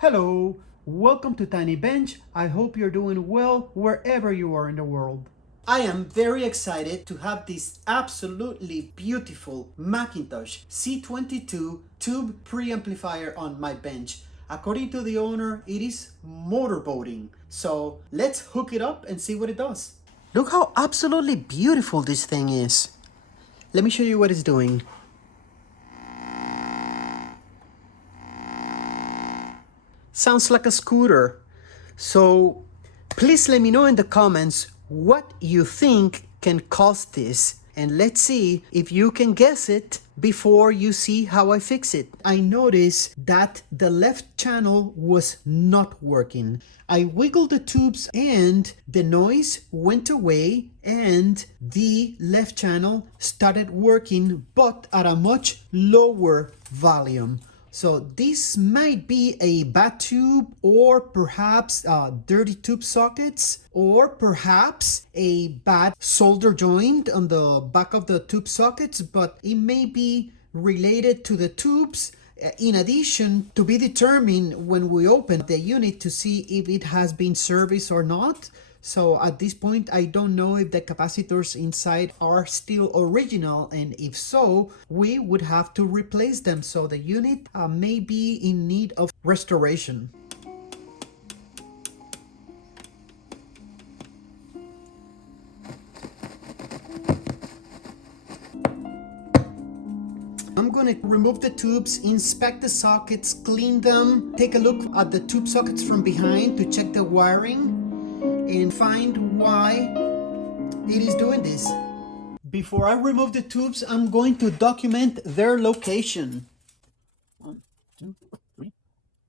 Hello, welcome to Tiny Bench. I hope you're doing well wherever you are in the world. I am very excited to have this absolutely beautiful Mcintosh C22 tube preamplifier on my bench. According to the owner, it is motorboating. So let's hook it up and see what it does. Look how absolutely beautiful this thing is. Let me show you what it's doing. Sounds like a scooter. So please let me know in the comments what you think can cause this, and let's see if you can guess it before you see how I fix it. I noticed that the left channel was not working. I wiggled the tubes and the noise went away and the left channel started working, but at a much lower volume. So this might be a bad tube, or perhaps dirty tube sockets, or perhaps a bad solder joint on the back of the tube sockets, but it may be related to the tubes. In addition, to be determined when we open the unit to see if it has been serviced or not. So at this point, I don't know if the capacitors inside are still original, and if so, we would have to replace them. So the unit may be in need of restoration. I'm gonna remove the tubes, inspect the sockets, clean them, take a look at the tube sockets from behind to check the wiring, and find why it is doing this. Before I remove the tubes, I'm going to document their location. 1, 2, 3,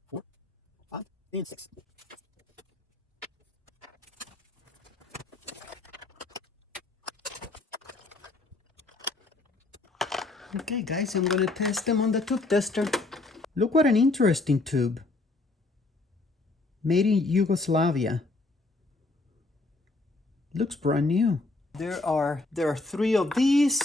4, 5, and 6. Okay guys, I'm gonna test them on the tube tester. Look what an interesting tube. Made in Yugoslavia. Looks brand new. There are 3 of these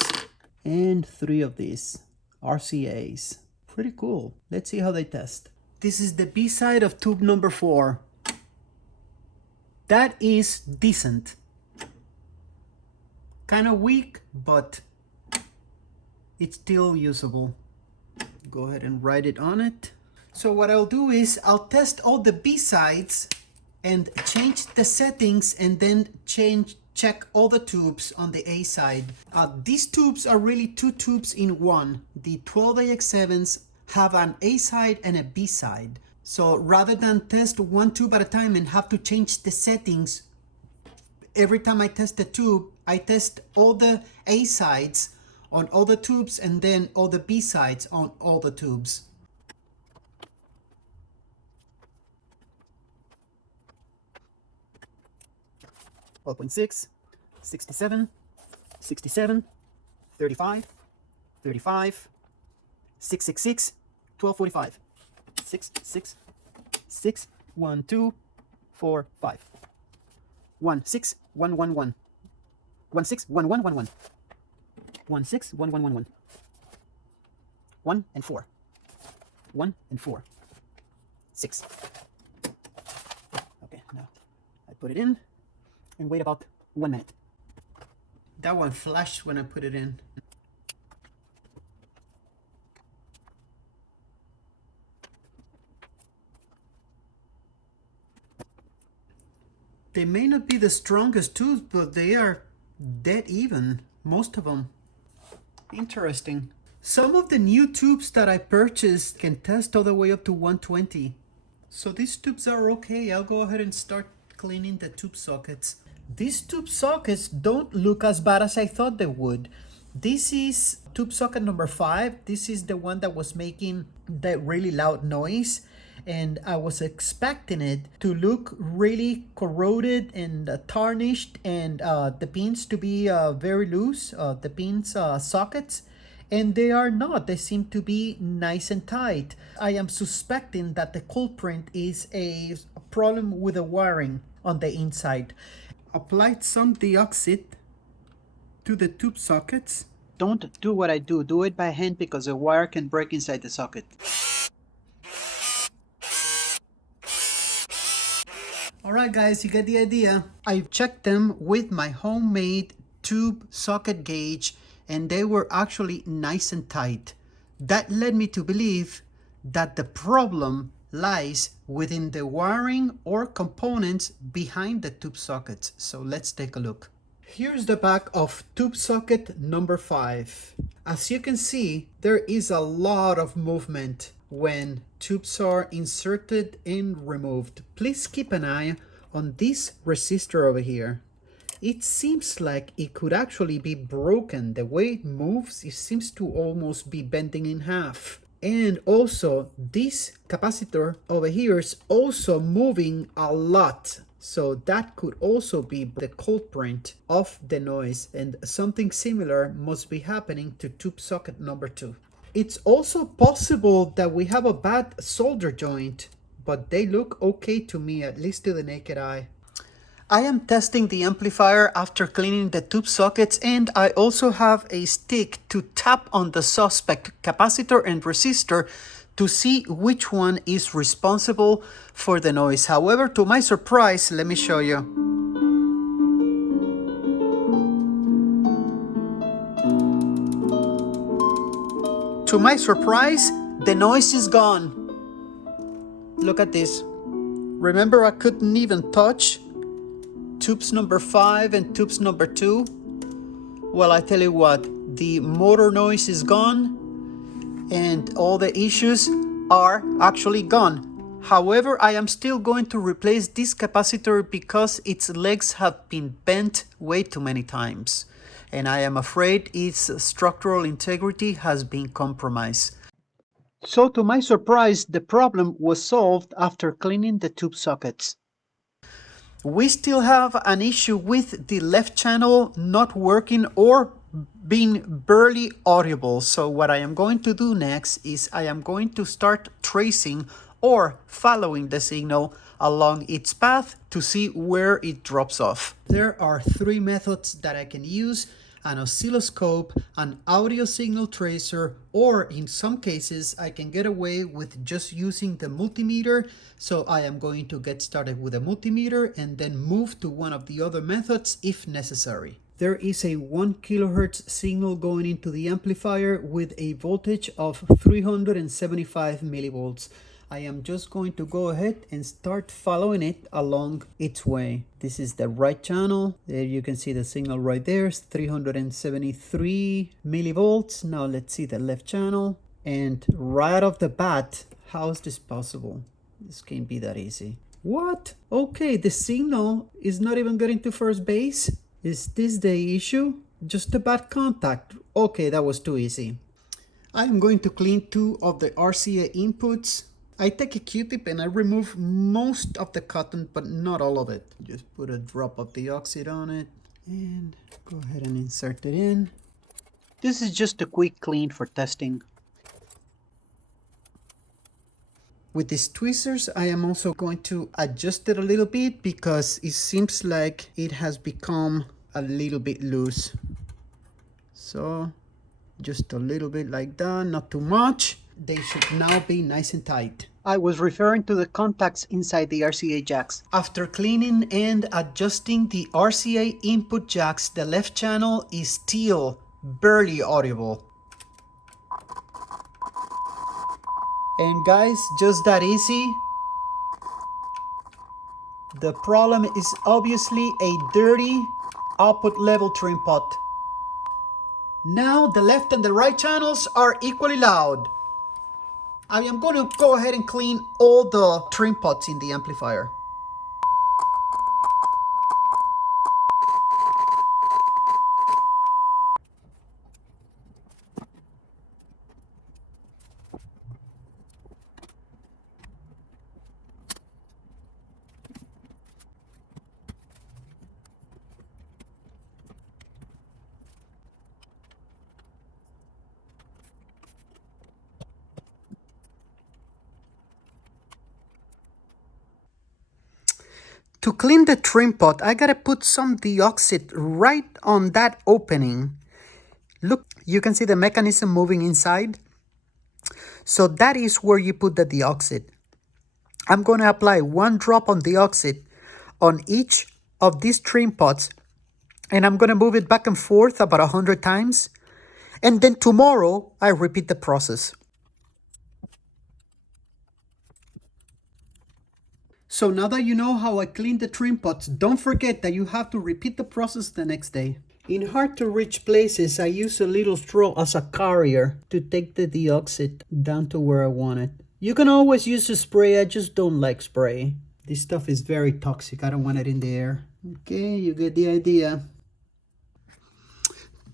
and 3 of these RCAs. Pretty cool. Let's see how they test. This is the B side of tube number 4. That is decent. Kind of weak, but it's still usable. Go ahead and write it on it. So what I'll do is I'll test all the B sides and change the settings, and then check all the tubes on the A side. These tubes are really 2 tubes in one. The 12AX7s have an A side and a B side. So rather than test one tube at a time and have to change the settings every time I test the tube, I test all the A sides on all the tubes and then all the B sides on all the tubes. 12.6, 67, 67, 35, 35, 666, 1245, 6, 6, 6, 1, 2, 4, 5, 1, 6, 1, 1, 1, 1, 6, 1, 1, 1, 1, 1, 6, 1, 1, 1, 1, 1 and 4, 1 and 4, 6. Okay, now I put it in and wait about 1 minute. That one flashed when I put it in. They may not be the strongest tubes, but they are dead even, most of them. Interesting. Some of the new tubes that I purchased can test all the way up to 120. So these tubes are okay. I'll go ahead and start cleaning the tube sockets. These tube sockets don't look as bad as I thought they would. This is tube socket number 5. This is the one that was making that really loud noise, and I was expecting it to look really corroded and tarnished, and the pins to be very loose, the pins sockets, and they are not. They seem to be nice and tight. I am suspecting that the culprit is a problem with the wiring on the inside. Applied some deoxit to the tube sockets. Don't do what I do. Do it by hand because the wire can break inside the socket. Alright guys, you get the idea. I checked them with my homemade tube socket gauge and they were actually nice and tight. That led me to believe that the problem lies within the wiring or components behind the tube sockets. So let's take a look. Here's the back of tube socket number 5. As you can see, there is a lot of movement when tubes are inserted and removed. Please keep an eye on this resistor over here. It seems like it could actually be broken. The way it moves, it seems to almost be bending in half. And also, this capacitor over here is also moving a lot. So that could also be the culprit of the noise, and something similar must be happening to tube socket number 2. It's also possible that we have a bad solder joint, but they look okay to me, at least to the naked eye. I am testing the amplifier after cleaning the tube sockets, and I also have a stick to tap on the suspect capacitor and resistor to see which one is responsible for the noise. However, to my surprise, let me show you. To my surprise, the noise is gone. Look at this. Remember, I couldn't even touch tubes number 5 and tubes number 2? Well, I tell you what, the motor noise is gone and all the issues are actually gone. However, I am still going to replace this capacitor because its legs have been bent way too many times, and I am afraid its structural integrity has been compromised. So to my surprise, the problem was solved after cleaning the tube sockets. We still have an issue with the left channel not working or being barely audible. So what I am going to do next is I am going to start tracing or following the signal along its path to see where it drops off. There are 3 methods that I can use: an oscilloscope, an audio signal tracer, or in some cases I can get away with just using the multimeter. So I am going to get started with a multimeter and then move to one of the other methods if necessary. There is a 1 kilohertz signal going into the amplifier with a voltage of 375 millivolts. I am just going to go ahead and start following it along its way. This is the right channel. There you can see the signal right there. It's 373 millivolts. Now let's see the left channel. And right off the bat, how is this possible? This can't be that easy. What? Okay, the signal is not even getting to first base. Is this the issue? Just a bad contact. Okay, that was too easy. I am going to clean 2 of the RCA inputs. I take a Q-tip and I remove most of the cotton, but not all of it. Just put a drop of the oxide on it and go ahead and insert it in. This is just a quick clean for testing. With these tweezers, I am also going to adjust it a little bit because it seems like it has become a little bit loose. So just a little bit like that, not too much. They should now be nice and tight. I was referring to the contacts inside the RCA jacks. After cleaning and adjusting the RCA input jacks, the left channel is still barely audible. And guys, just that easy. The problem is obviously a dirty output level trim pot. Now the left and the right channels are equally loud. I am going to go ahead and clean all the trim pots in the amplifier. To clean the trim pot, I gotta put some deoxit right on that opening. Look, you can see the mechanism moving inside. So that is where you put the deoxit. I'm gonna apply 1 drop on deoxit on each of these trim pots, and I'm gonna move it back and forth about 100 times. And then tomorrow, I repeat the process. So now that you know how I clean the trim pots, don't forget that you have to repeat the process the next day. In hard to reach places, I use a little straw as a carrier to take the deoxit down to where I want it. You can always use a spray, I just don't like spray. This stuff is very toxic, I don't want it in the air. Okay, you get the idea.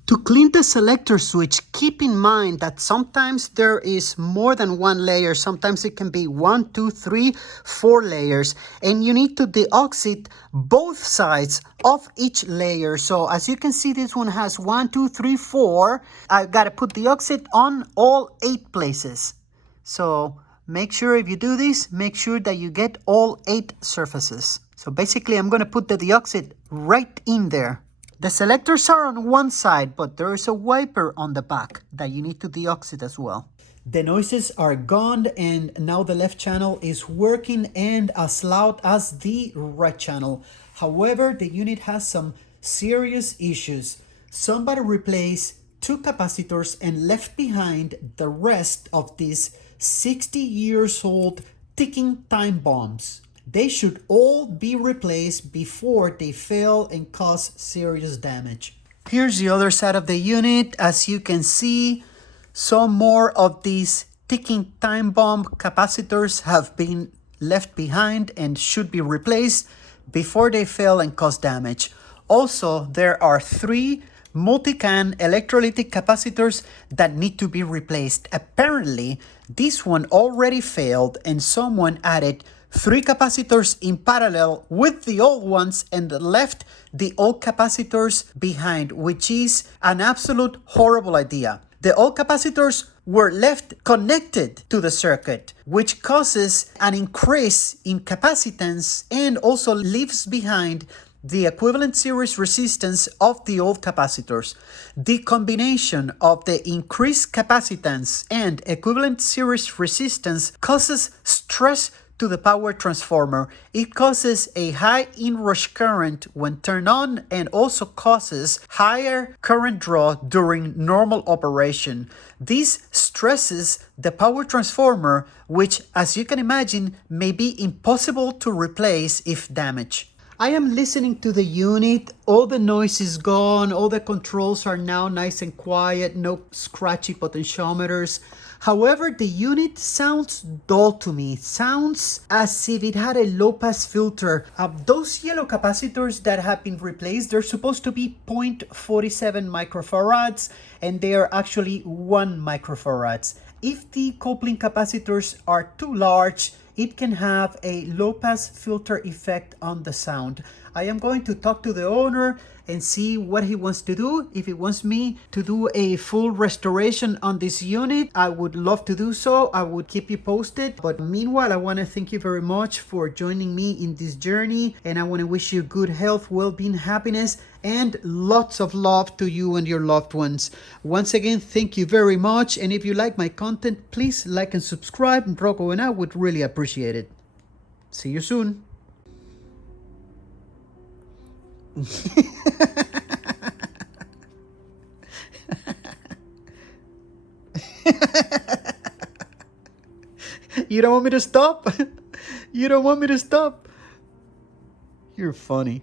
To clean the selector switch, keep in mind that sometimes there is more than one layer. Sometimes it can be 1, 2, 3, 4 layers. And you need to deoxit both sides of each layer. So as you can see, this one has 1, 2, 3, 4. I've got to put deoxit on all 8 places. So make sure if you do this, make sure that you get all 8 surfaces. So basically, I'm going to put the deoxit right in there. The selectors are on one side, but there is a wiper on the back that you need to deoxit as well. The noises are gone, and now the left channel is working and as loud as the right channel. However, the unit has some serious issues. Somebody replaced 2 capacitors and left behind the rest of these 60 years old ticking time bombs. They should all be replaced before they fail and cause serious damage. Here's the other side of the unit. As you can see, some more of these ticking time bomb capacitors have been left behind and should be replaced before they fail and cause damage. Also, there are 3 multi-can electrolytic capacitors that need to be replaced. Apparently, this one already failed and someone added 3 capacitors in parallel with the old ones and left the old capacitors behind, which is an absolute horrible idea. The old capacitors were left connected to the circuit, which causes an increase in capacitance and also leaves behind the equivalent series resistance of the old capacitors. The combination of the increased capacitance and equivalent series resistance causes stress to the power transformer. It causes a high inrush current when turned on and also causes higher current draw during normal operation. This stresses the power transformer, which, as you can imagine, may be impossible to replace if damaged. I am listening to the unit, all the noise is gone, all the controls are now nice and quiet, no scratchy potentiometers. However, the unit sounds dull to me. It sounds as if it had a low-pass filter. Those yellow capacitors that have been replaced, they're supposed to be 0.47 microfarads, and they are actually 1 microfarads. If the coupling capacitors are too large, it can have a low-pass filter effect on the sound. I am going to talk to the owner and see what he wants to do. If he wants me to do a full restoration on this unit, I would love to do so. I would keep you posted. But meanwhile, I want to thank you very much for joining me in this journey, and I want to wish you good health, well-being, happiness, and lots of love to you and your loved ones. Once again, thank you very much, and if you like my content, please like and subscribe, and Rocco and I would really appreciate it. See you soon. You don't want me to stop? You don't want me to stop? You're funny.